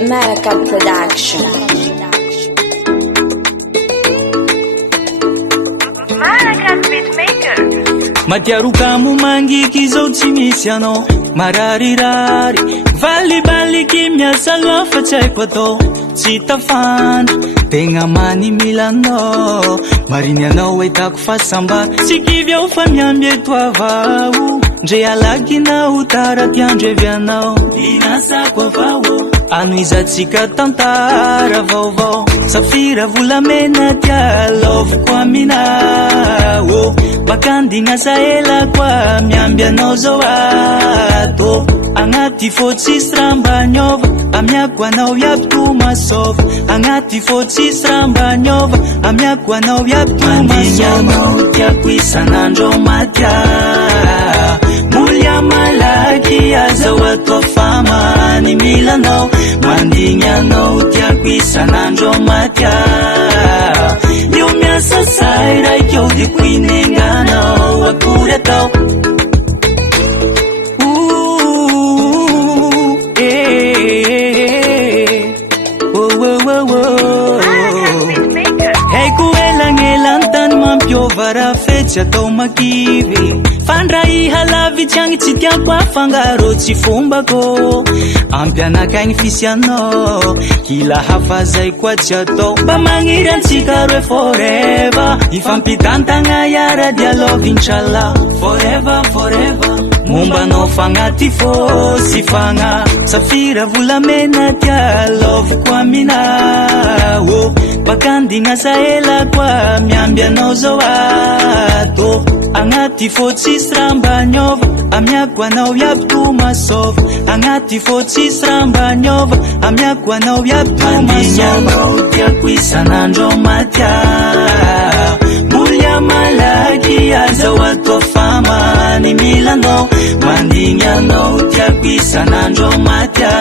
America Production. Malakas Beatmaker. Matiarukamo mangiky zao tsy misy anao mararirary valibaliky miasa loha fa tsy haiko atao tsy tafandro tegna many milanao mariny anao ahitako fasambara tsy kivy ao fa miamby eto avao ndre alakinao taratiandro evy anao inasako avao anoizatsika tantara vaovao safira volamena tia loviko aminao bakandignasa ela koa miamby anao zao ato agnaty fô tsisy raha mba niova amiako anao iaby tomasova agnaty fô tsisy raha mba niova amiako anao iaby tomasova tiako isanandro matya mulya malaky azao atao famany milanao mandigny anao tiako isanandro matya io miasa say raiky eo diko inenganao akory atao haiko elagnelantany mampiova raha fetsy atao makivy fandray halavitsy agny tsy tiako afangaro tsy fombako ampianakaigny fisianao kila hafa zay koa tsy atao mba magniry antsika roe forever ifampitantagna iara dialove inshallah forever forever mombanao fagnaty fô sy fagna safira volamena tia loviko aminao bakandignasa ela koa miamby anao zao ato agnaty fô tsisy raha mba niova amiako anao iaby tomasova agnaty fô tsisy raha mba niova amiako anao iaby tomasova tiako isanandro matya mulya malaky azao atao famany milanao mandigny anao tiako isanandro matya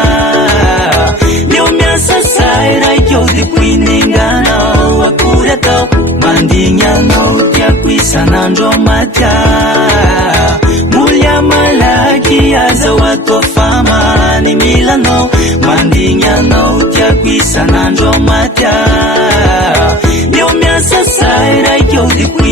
io miasa say raiky eo diko inenganao akory atao mandigny anao tiako isanandro matya mulya malaky azao atao famany milanao mandigny anao tiako isanandro matya io miasa say raiky eo diko